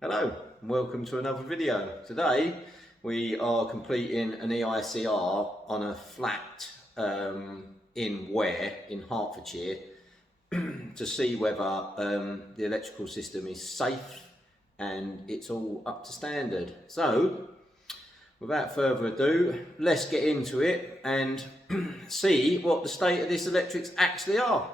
Hello and welcome to another video. Today we are completing an EICR on a flat in Ware in Hertfordshire to see whether the electrical system is safe and it's all up to standard. So without further ado, let's get into it and see what the state of this electrics actually are.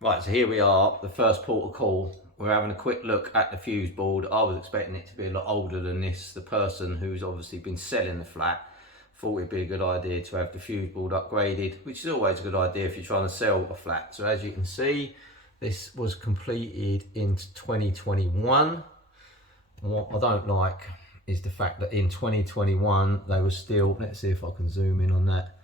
Right, so here we are, the first port of call. We're having a quick look at the fuse board. I was expecting it to be a lot older than this. The person who's obviously been selling the flat thought it'd be a good idea to have the fuse board upgraded, which is always a good idea if you're trying to sell a flat. So as you can see, this was completed in 2021. And what I don't like is the fact that in 2021 they were still, let's see if I can zoom in on that,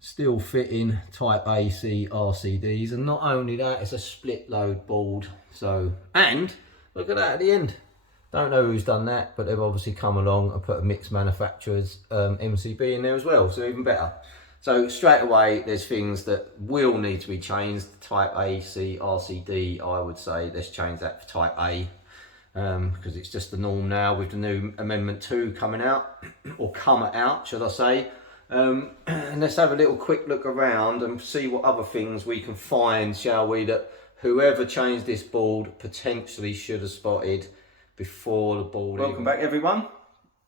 still fitting type AC RCDs, and not only that, it's a split load board. So, and look at that at the end. Don't know who's done that, but they've obviously come along and put a mixed manufacturer's MCB in there as well, so even better. So straight away there's things that will need to be changed. Type AC RCD, I would say let's change that for type A, because it's just the norm now with the new amendment 2 coming out, or come out should I say. And let's have a little quick look around and see what other things we can find, shall we, that whoever changed this board potentially should have spotted before the board. Welcome back everyone.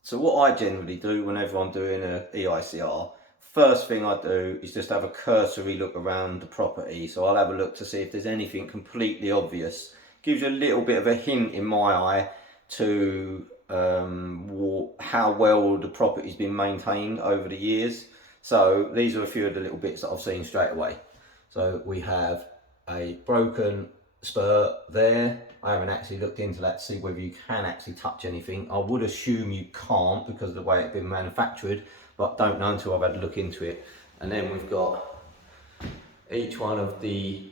So what I generally do whenever I'm doing an EICR, first thing I do is just have a cursory look around the property. So I'll have a look to see if there's anything completely obvious. Gives you a little bit of a hint in my eye to how well the property's been maintained over the years. So these are a few of the little bits that I've seen straight away. So we have a broken spur there. I haven't actually looked into that to see whether you can actually touch anything. I would assume you can't because of the way it's been manufactured, but don't know until I've had a look into it. And then we've got each one of the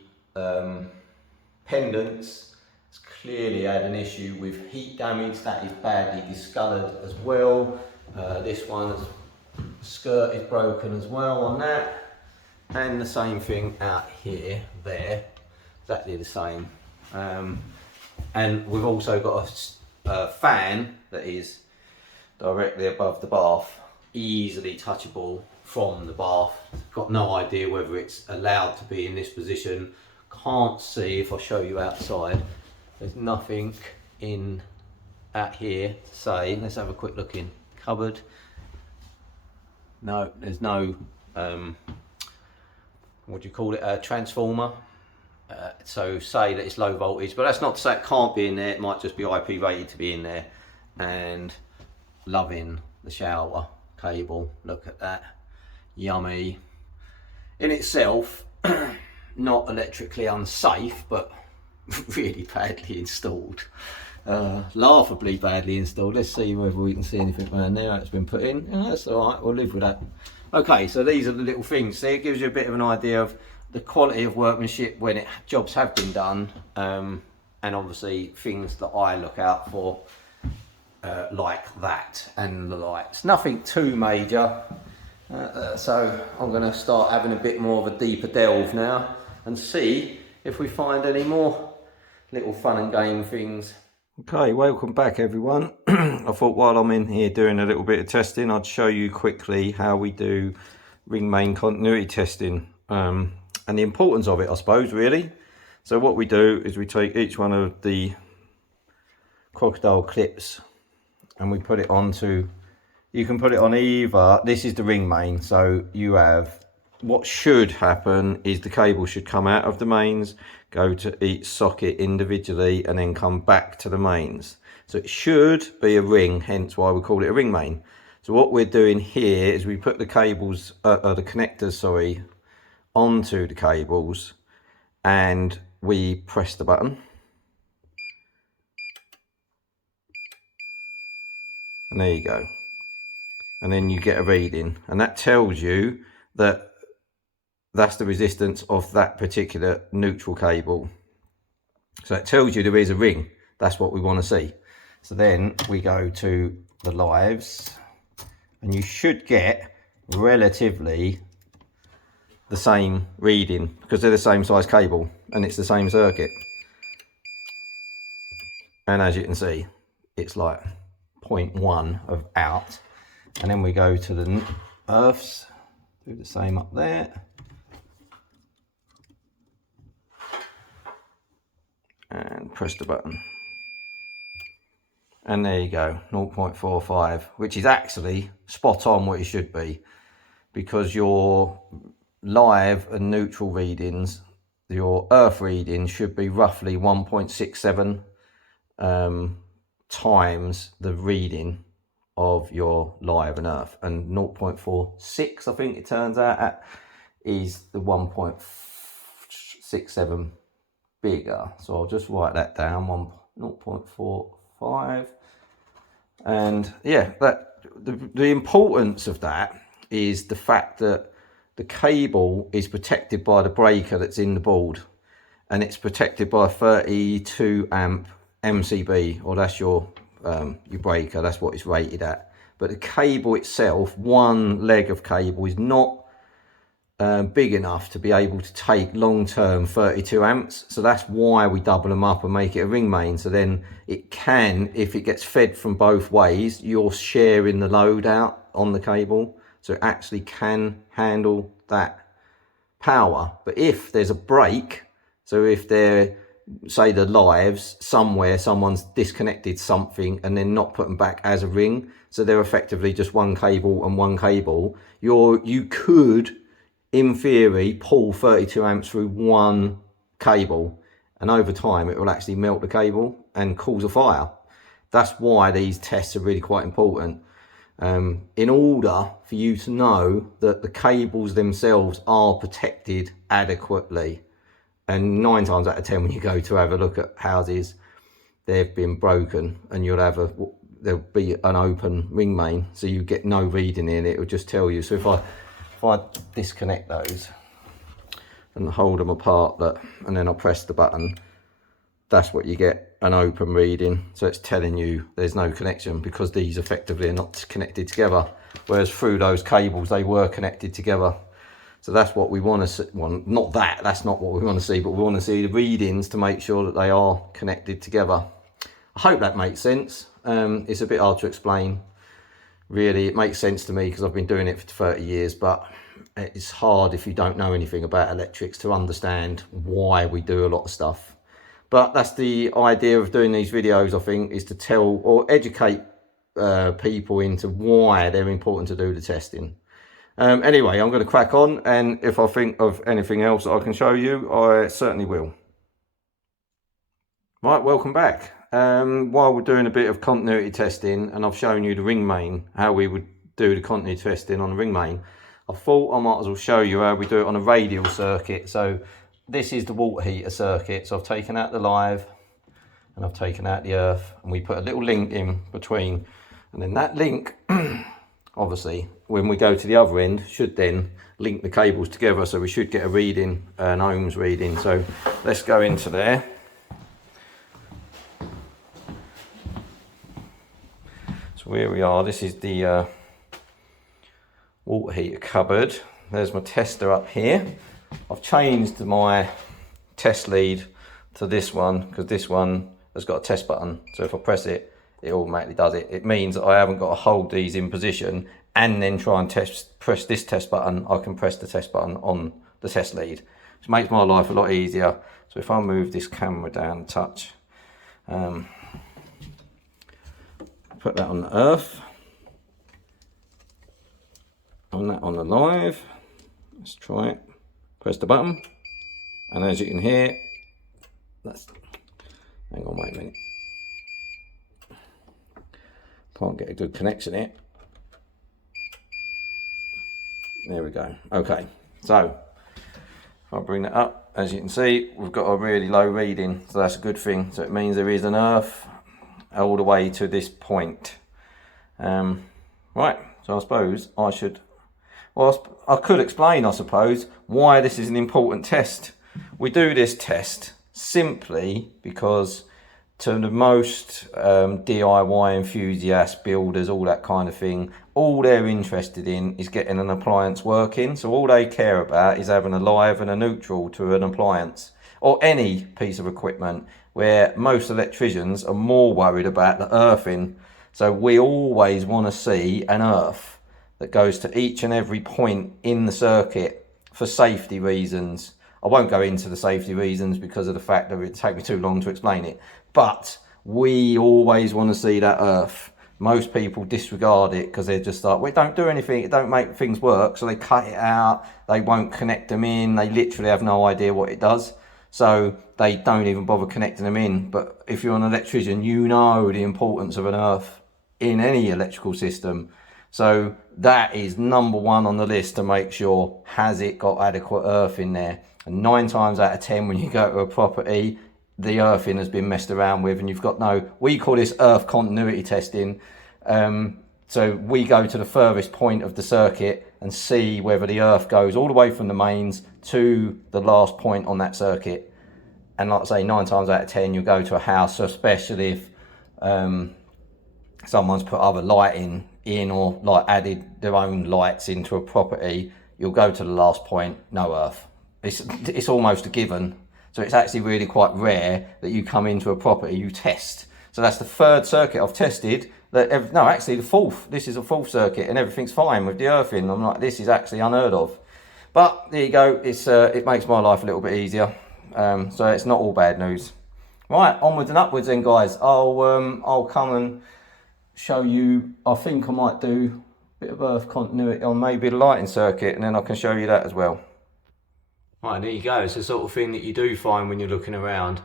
pendants. It's clearly had an issue with heat damage. That is badly discoloured as well. This one's skirt is broken as well on that, and the same thing out here, there, exactly the same. And we've also got a fan that is directly above the bath, easily touchable from the bath. Got no idea whether it's allowed to be in this position. Can't see if I show you outside. There's nothing in out here to say. Let's have a quick look in cupboard. No, there's no what do you call it, a transformer. So say that it's low voltage, but that's not to say it can't be in there. It might just be IP rated to be in there. And loving the shower cable. Look at that, yummy. In itself, not electrically unsafe, but really badly installed, laughably badly installed. Let's see whether we can see anything around there that's been put in. Yeah, that's all right, we'll live with that. Okay, so these are the little things. See, it gives you a bit of an idea of the quality of workmanship when jobs have been done, and obviously things that I look out for, like that, and the lights. Nothing too major. So I'm going to start having a bit more of a deeper delve now and see if we find any more little fun and game things. Okay, welcome back everyone. I thought while I'm in here doing a little bit of testing, I'd show you quickly how we do ring main continuity testing, and the importance of it, I suppose, really. So what we do is we take each one of the crocodile clips and we put it onto, you can put it on either, this is the ring main, so you have, what should happen is the cable should come out of the mains, go to each socket individually, and then come back to the mains. So it should be a ring, hence why we call it a ring main. So what we're doing here is we put the cables, the connectors, sorry, onto the cables, and we press the button. And there you go. And then you get a reading, and that tells you that that's the resistance of that particular neutral cable. So it tells you there is a ring. That's what we want to see. So then we go to the lives, and you should get relatively the same reading because they're the same size cable and it's the same circuit. And as you can see, it's like 0.1 of out. And then we go to the earths, do the same up there. And press the button. And there you go, 0.45, which is actually spot on what it should be, because your live and neutral readings, your earth reading should be roughly 1.67 times the reading of your live and earth, and 0.46 I think it turns out at is the 1.67 bigger. So I'll just write that down, 0.45. And yeah, that the importance of that is the fact that the cable is protected by the breaker that's in the board, and it's protected by 32 amp MCB, or that's your breaker, that's what it's rated at. But the cable itself, one leg of cable, is not big enough to be able to take long-term 32 amps. So that's why we double them up and make it a ring main. So then it can, if it gets fed from both ways, you're sharing the load out on the cable. So it actually can handle that power. But if there's a break, so if they're, say the lives, somewhere someone's disconnected something and then not put them back as a ring, so they're effectively just one cable and one cable, you could, in theory, pull 32 amps through one cable, and over time it will actually melt the cable and cause a fire. That's why these tests are really quite important, in order for you to know that the cables themselves are protected adequately. And 9 times out of 10, when you go to have a look at houses, they've been broken, and there'll be an open ring main, so you get no reading in it. It will just tell you. So if I disconnect those and hold them apart, and then I press the button, that's what you get, an open reading. So it's telling you there's no connection, because these effectively are not connected together, whereas through those cables they were connected together. So that's what we want to see. Well, that's not what we want to see, but we want to see the readings to make sure that they are connected together. I hope that makes sense. It's a bit hard to explain, really. It makes sense to me because I've been doing it for 30 years, but it's hard if you don't know anything about electrics to understand why we do a lot of stuff. But that's the idea of doing these videos, I think, is to tell or educate people into why they're important to do the testing. Anyway, I'm going to crack on, and if I think of anything else that I can show you, I certainly will. Right, welcome back. While we're doing a bit of continuity testing, and I've shown you the ring main, how we would do the continuity testing on the ring main, I thought I might as well show you how we do it on a radial circuit. So this is the water heater circuit. So I've taken out the live and I've taken out the earth, and we put a little link in between, and then that link obviously when we go to the other end should then link the cables together, so we should get a reading, an ohms reading. So let's go into there. So here we are, this is the water heater cupboard. There's my tester up here. I've changed my test lead to this one because this one has got a test button, so if I press it, it automatically does it. It means that I haven't got to hold these in position and then try and press this test button. I can press the test button on the test lead, which makes my life a lot easier. So if I move this camera down a touch, put that on the earth, on that on the live, let's try it, press the button, and as you can hear, hang on, wait a minute, can't get a good connection here. There we go. Okay, so if I bring that up, as you can see, we've got a really low reading, so that's a good thing. So it means there is an earth all the way to this point. Right, so I suppose I should, well, I could explain, I suppose, why this is an important test. We do this test simply because to the most DIY enthusiasts, builders, all that kind of thing, all they're interested in is getting an appliance working. So all they care about is having a live and a neutral to an appliance or any piece of equipment. where most electricians are more worried about the earthing. So we always want to see an earth that goes to each and every point in the circuit for safety reasons. I won't go into the safety reasons because of the fact that it would take me too long to explain it, but we always want to see that earth. Most people disregard it because they're just like, well, it don't do anything, it don't make things work, so they cut it out, they won't connect them in, they literally have no idea what it does, so they don't even bother connecting them in. But if you're an electrician, you know the importance of an earth in any electrical system. So that is number one on the list to make sure, has it got adequate earth in there? And 9 times out of 10 when you go to a property, the earthing has been messed around with and you've got no, we call this earth continuity testing. So we go to the furthest point of the circuit and see whether the earth goes all the way from the mains to the last point on that circuit. And like I say, 9 times out of 10 you'll go to a house, especially if someone's put other lighting in or like added their own lights into a property, you'll go to the last point, no earth. It's almost a given. So it's actually really quite rare that you come into a property, you test. So that's the 3rd circuit I've tested. No, actually the 4th. This is a 4th circuit and everything's fine with the earthing. I'm like, this is actually unheard of. But there you go. It makes my life a little bit easier. So it's not all bad news. Right, onwards and upwards then, guys. I'll come and show you. I think I might do a bit of earth continuity on maybe the lighting circuit, and then I can show you that as well. Right, there you go. It's the sort of thing that you do find when you're looking around.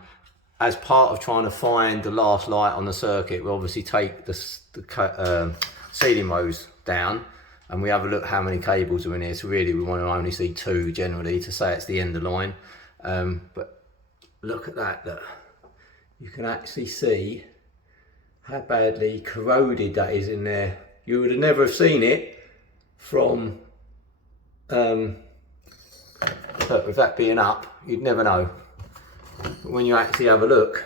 As part of trying to find the last light on the circuit, we obviously take the ceiling rows down and we have a look how many cables are in here. So really we want to only see 2 generally to say it's the end of the line. But look at that, look. You can actually see how badly corroded that is in there. You would have never have seen it from with that being up, you'd never know. But when you actually have a look,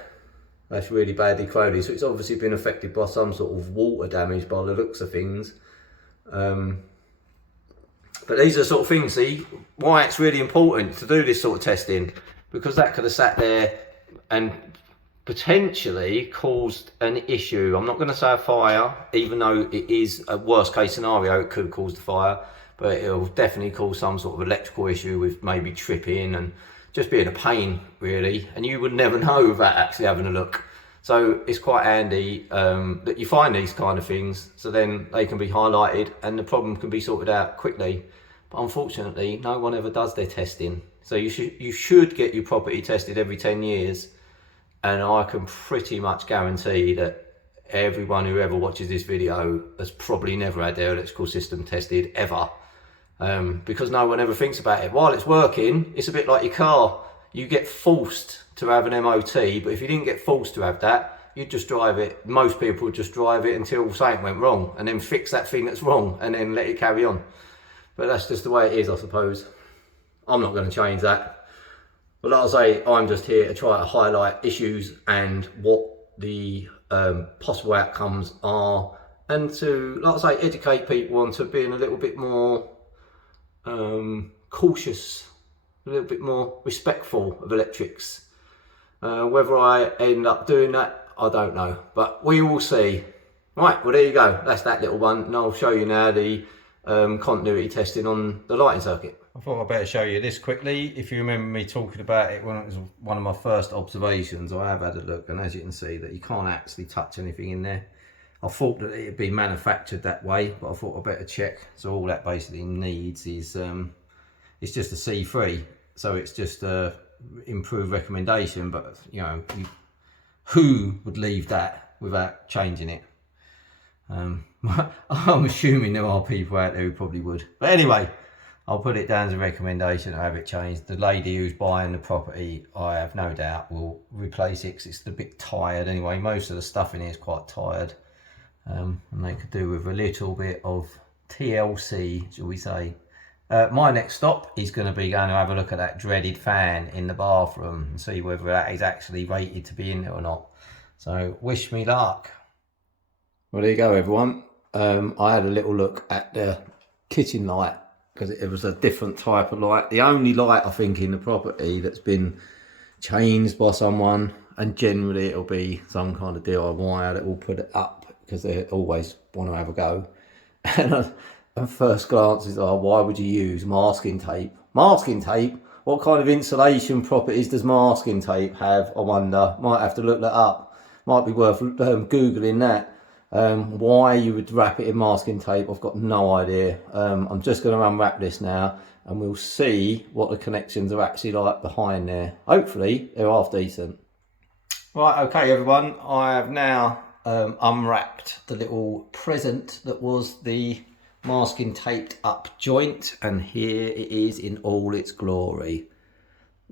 that's really badly corroded. So it's obviously been affected by some sort of water damage by the looks of things. But these are the sort of things, see, why it's really important to do this sort of testing, because that could have sat there and potentially caused an issue. I'm not going to say a fire, even though it is a worst case scenario, it could cause the fire. But it'll definitely cause some sort of electrical issue with maybe tripping and just being a pain, really. And you would never know without actually having a look. So it's quite handy that you find these kind of things, so then they can be highlighted and the problem can be sorted out quickly. But unfortunately, no one ever does their testing. So you should get your property tested every 10 years. And I can pretty much guarantee that everyone who ever watches this video has probably never had their electrical system tested ever. Because no one ever thinks about it. While it's working, it's a bit like your car. You get forced to have an MOT, but if you didn't get forced to have that, you'd just drive it. Most people would just drive it until something went wrong and then fix that thing that's wrong and then let it carry on. But that's just the way it is, I suppose. I'm not going to change that. But like I say, I'm just here to try to highlight issues and what the possible outcomes are, and to, like I say, educate people onto being a little bit more cautious, a little bit more respectful of electrics. Whether I end up doing that, I don't know, but we will see. Right, well there you go, that's that little one, and I'll show you now the continuity testing on the lighting circuit. I thought I'd better show you this quickly. If you remember me talking about it when it was one of my first observations, I have had a look, and as you can see that you can't actually touch anything in there. I thought that it'd be manufactured that way, but I thought I'd better check. So all that basically needs is, it's just a C3. So it's just a improved recommendation, but you know, who would leave that without changing it? I'm assuming there are people out there who probably would. But anyway, I'll put it down as a recommendation to have it changed. The lady who's buying the property, I have no doubt, will replace it because it's a bit tired anyway. Most of the stuff in here is quite tired. And they could do with a little bit of TLC, shall we say. My next stop is going to be going to have a look at that dreaded fan in the bathroom and see whether that is actually rated to be in there or not. So wish me luck. Well, there you go, everyone. I had a little look at the kitchen light because it was a different type of light. The only light, I think, in the property that's been changed by someone and generally it'll be some kind of DIY that will put it up because they always want to have a go. And first glances are, why would you use masking tape? Masking tape? What kind of insulation properties does masking tape have? I wonder. Might have to look that up. Might be worth Googling that. Why you would wrap it in masking tape, I've got no idea. I'm just going to unwrap this now and we'll see what the connections are actually like behind there. Hopefully they're half decent. Right, okay everyone, I have now unwrapped the little present that was the masking taped up joint, and here it is in all its glory.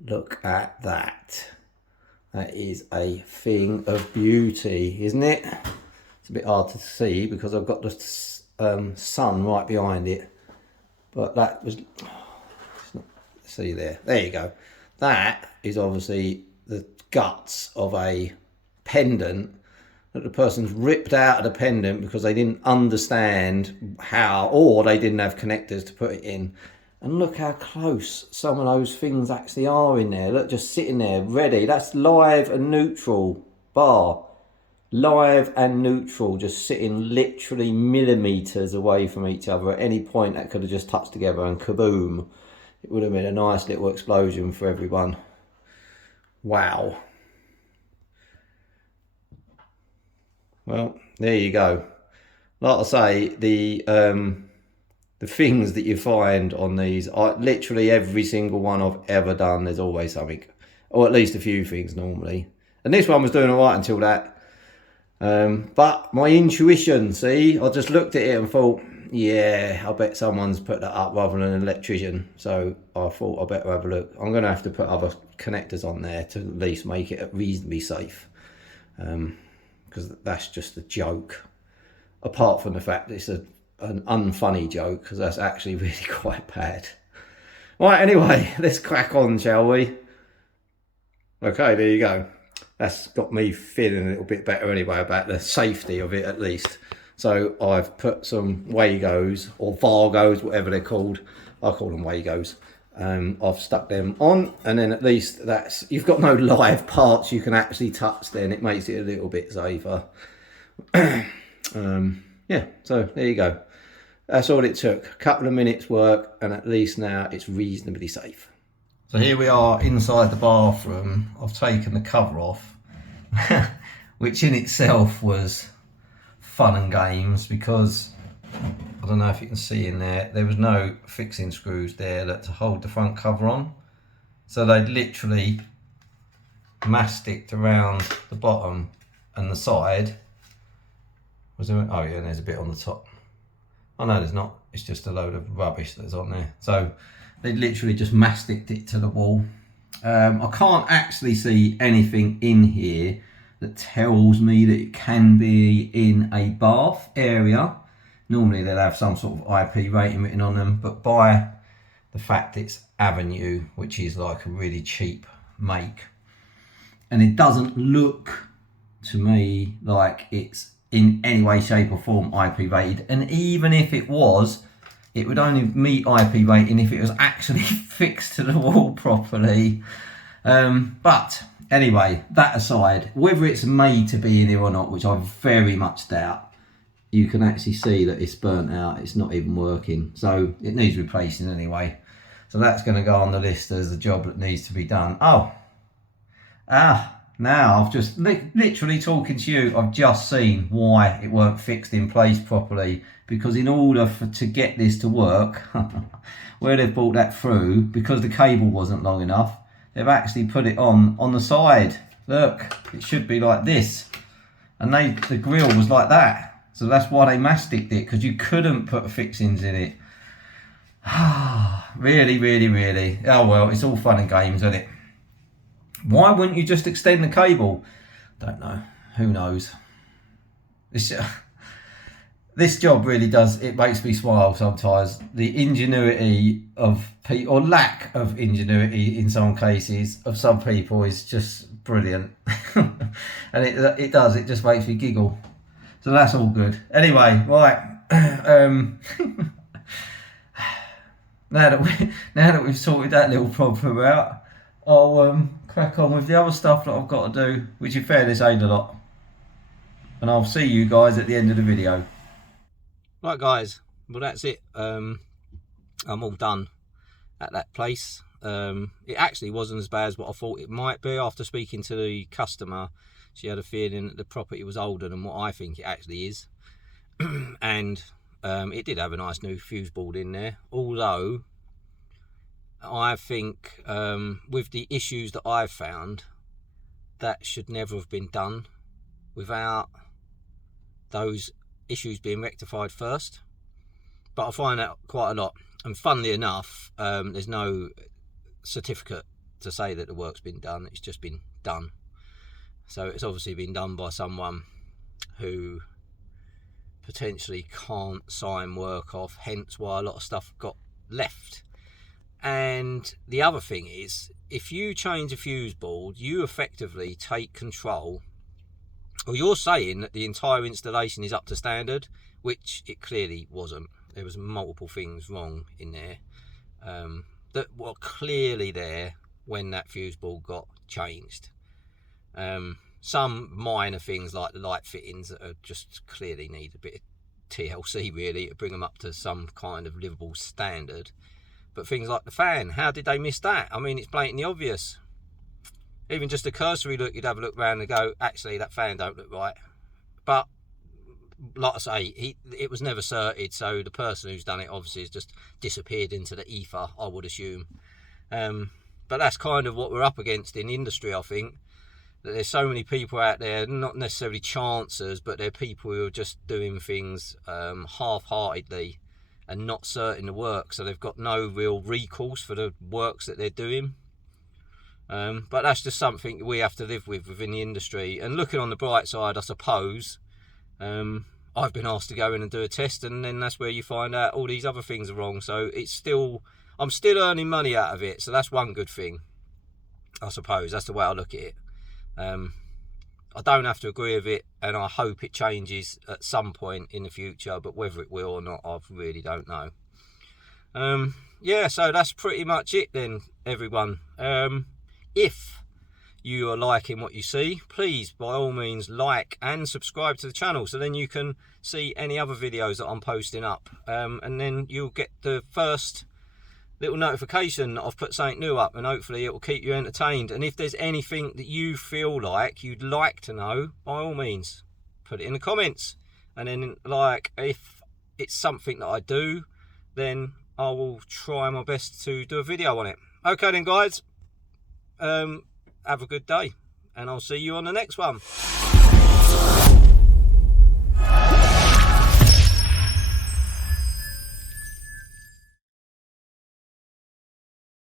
Look at that. That is a thing of beauty, isn't it? It's a bit hard to see because I've got the sun right behind it, but that was, see there you go. That is obviously the guts of a pendant that the person's ripped out of the pendant because they didn't understand how, or they didn't have connectors to put it in. And look how close some of those things actually are in there. Look, just sitting there ready. That's live and neutral bar. Live and neutral, just sitting literally millimeters away from each other. At any point that could have just touched together and kaboom. It would have been a nice little explosion for everyone. Wow. Well, there you go. Like I say, the things that you find on these, literally every single one I've ever done, there's always something, or at least a few things normally. And this one was doing all right until that. But my intuition, see, I just looked at it and thought, yeah, I bet someone's put that up rather than an electrician. So I thought I better have a look. I'm going to have to put other connectors on there to at least make it reasonably safe. Because that's just a joke. Apart from the fact that it's an unfunny joke, because that's actually really quite bad. Right, anyway, let's crack on, shall we? Okay, there you go. That's got me feeling a little bit better anyway about the safety of it at least. So I've put some Wagos or Vargos, whatever they're called. I call them Wagos. I've stuck them on, and then at least that's, you've got no live parts you can actually touch, then it makes it a little bit safer. Yeah, so there you go. That's all it took, a couple of minutes work, and at least now it's reasonably safe. So here we are inside the bathroom. I've taken the cover off, which in itself was fun and games because I don't know if you can see in there, there was no fixing screws there to hold the front cover on. So they'd literally masticed around the bottom and the side. Was there, oh yeah, and there's a bit on the top. Oh no, there's not. It's just a load of rubbish that's on there. So they literally just masticed it to the wall. I can't actually see anything in here that tells me that it can be in a bath area. Normally they'll have some sort of IP rating written on them, but by the fact it's Avenue, which is like a really cheap make, and it doesn't look to me like it's in any way, shape or form IP rated, and even if it was, it would only meet IP rating if it was actually fixed to the wall properly. But anyway, that aside, whether it's made to be in here or not, which I very much doubt, you can actually see that it's burnt out. It's not even working. So it needs replacing anyway. So that's going to go on the list as a job that needs to be done. Now I've just literally talking to you, I've just seen why it weren't fixed in place properly. Because in order to get this to work, where they've brought that through, because the cable wasn't long enough, they've actually put it on the side. Look, it should be like this. And the grill was like that. So that's why they masticed it, because you couldn't put fixings in it. Really, really, really. Oh well, it's all fun and games, isn't it? Why wouldn't you just extend the cable? Don't know. Who knows? This job really does, it makes me smile sometimes. The ingenuity of people, or lack of ingenuity in some cases, of some people is just brilliant. And it does, it just makes me giggle. So that's all good. Anyway, right. Now that we've sorted that little problem out, I'll crack on with the other stuff that I've got to do, which in fairness ain't a lot. And I'll see you guys at the end of the video. Right guys, well that's it. I'm all done at that place. It actually wasn't as bad as what I thought it might be. After speaking to the customer, she had a feeling that the property was older than what I think it actually is. And it did have a nice new fuse board in there, although I think with the issues that I've found, that should never have been done without those issues being rectified first. But I find that quite a lot, and funnily enough, there's no certificate to say that the work's been done. It's just been done. So it's obviously been done by someone who potentially can't sign work off, hence why a lot of stuff got left. And the other thing is, if you change a fuse board, you effectively take control, or you're saying that the entire installation is up to standard, which it clearly wasn't. There was multiple things wrong in there that were clearly there when that fuse board got changed. Some minor things like the light fittings that are just clearly need a bit of TLC really to bring them up to some kind of livable standard. But things like the fan, how did they miss that? I mean, it's blatantly obvious. Even just a cursory look, you'd have a look around and go, actually, that fan don't look right. But, like I say, it was never certed, so the person who's done it obviously has just disappeared into the ether, I would assume. But that's kind of what we're up against in the industry, I think. That there's so many people out there, not necessarily chancers, but they're people who are just doing things half-heartedly and not certain the work, so they've got no real recourse for the works that they're doing. But that's just something we have to live with within the industry. And looking on the bright side, I suppose, I've been asked to go in and do a test, and then that's where you find out all these other things are wrong. So I'm still earning money out of it, so that's one good thing, I suppose. That's the way I look at it. I don't have to agree with it, and I hope it changes at some point in the future, but whether it will or not, I really don't know. Yeah, so that's pretty much it then, everyone. If you are liking what you see, please, by all means, like and subscribe to the channel, so then you can see any other videos that I'm posting up. And then you'll get the first little notification that I've put something new up, and hopefully it will keep you entertained. And if there's anything that you feel like you'd like to know, by all means, put it in the comments. And then, like, if it's something that I do, then I will try my best to do a video on it. Okay then, guys. Have a good day, and I'll see you on the next one.